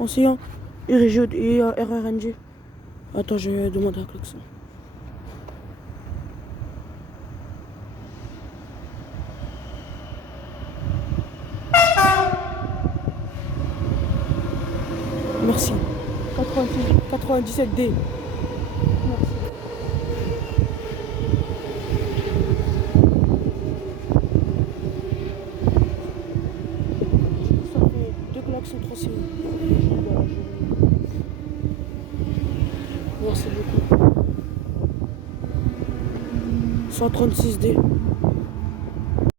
31 et RRNG. Attends, je vais demander à klaxon. Merci. 97D. Merci. Ça fait 2 klaxons, 3 signes. Merci beaucoup. 136D.